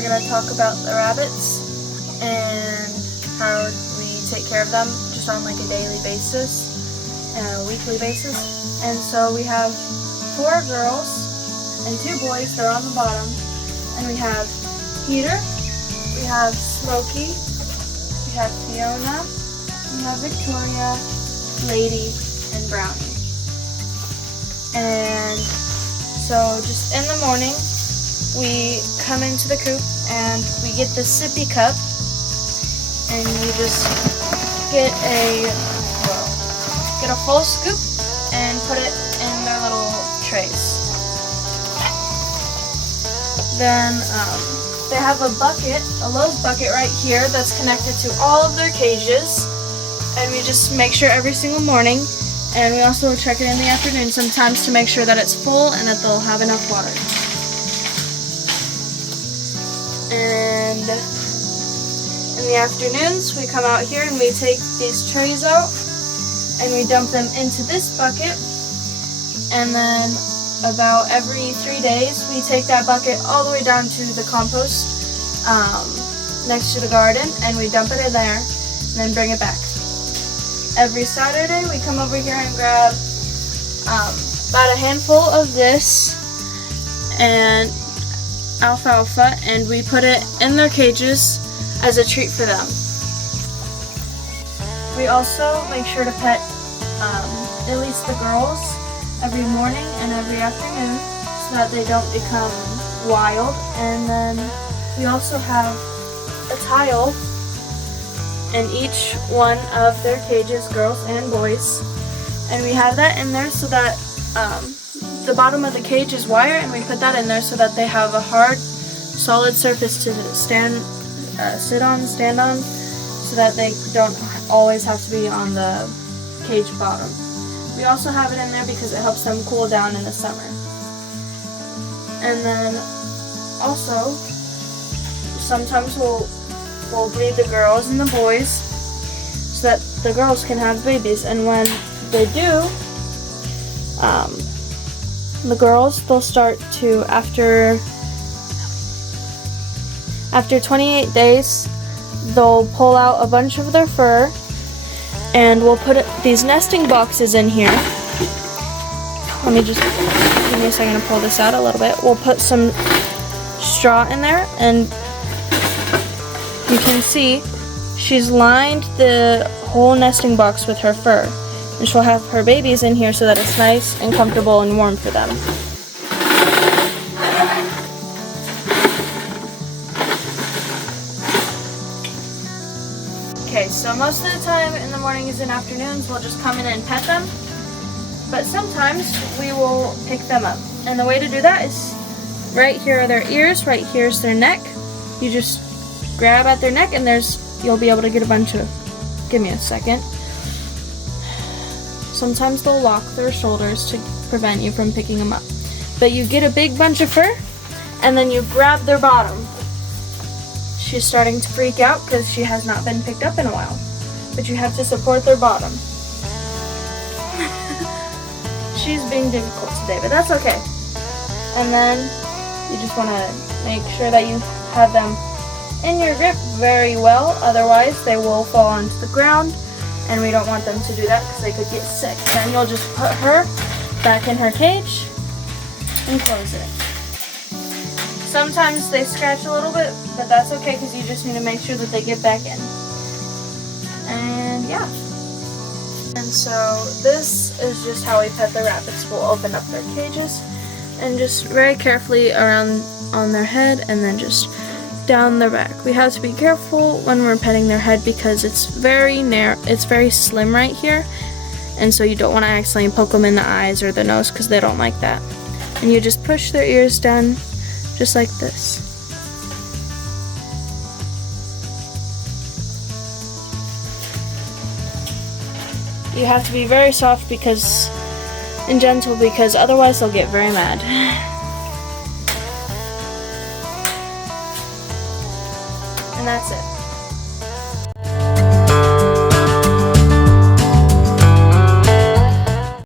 we're going to talk about the rabbits and how we take care of them just on like a daily basis and a weekly basis. And so we have 4 girls and 2 boys. They're on the bottom. And we have Peter, we have Smokey, we have Fiona, we have Victoria, Lady, and Brownie. And so just in the morning, we come into the coop and we get the sippy cup, and you just get a full scoop and put it in their little trays. Then they have a bucket, a Lowe's bucket right here that's connected to all of their cages, and we just make sure every single morning, and we also check it in the afternoon sometimes to make sure that it's full and that they'll have enough water. And in the afternoons we come out here and we take these trays out and we dump them into this bucket, and then about every 3 days we take that bucket all the way down to the compost next to the garden, and we dump it in there and then bring it back. Every Saturday we come over here and grab about a handful of this and alfalfa, and we put it in their cages as a treat for them. We also make sure to pet at least the girls every morning and every afternoon so that they don't become wild. And then we also have a tile in each one of their cages, girls and boys, and we have that in there so that the bottom of the cage is wire, and we put that in there so that they have a hard, solid surface to stand on, so that they don't always have to be on the cage bottom. We also have it in there because it helps them cool down in the summer. And then also sometimes we'll breed the girls and the boys so that the girls can have babies, and when they do, the girls, they'll start to, after 28 days, they'll pull out a bunch of their fur, and we'll put these nesting boxes in here. Let me just, give me a second to pull this out a little bit. We'll put some straw in there, and you can see she's lined the whole nesting box with her fur, and she'll have her babies in here so that it's nice and comfortable and warm for them. Okay, so most of the time in the mornings and afternoons we'll just come in and pet them, but sometimes we will pick them up. And the way to do that is, right here are their ears, right here's their neck. You just grab at their neck and you'll be able to get a bunch of, give me a second. Sometimes they'll lock their shoulders to prevent you from picking them up. But you get a big bunch of fur and then you grab their bottom. She's starting to freak out because she has not been picked up in a while. But you have to support their bottom. She's being difficult today, but that's okay. And then you just want to make sure that you have them in your grip very well, otherwise they will fall onto the ground, and we don't want them to do that because they could get sick. Then you'll just put her back in her cage and close it. Sometimes they scratch a little bit, but that's okay because you just need to make sure that they get back in. And yeah. And so this is just how we pet the rabbits. We'll open up their cages and just very carefully around on their head and then just down their back. We have to be careful when we're petting their head because it's very narrow, it's very slim right here, and so you don't want to accidentally poke them in the eyes or the nose because they don't like that. And you just push their ears down just like this. You have to be very soft and gentle because otherwise they'll get very mad. And that's it.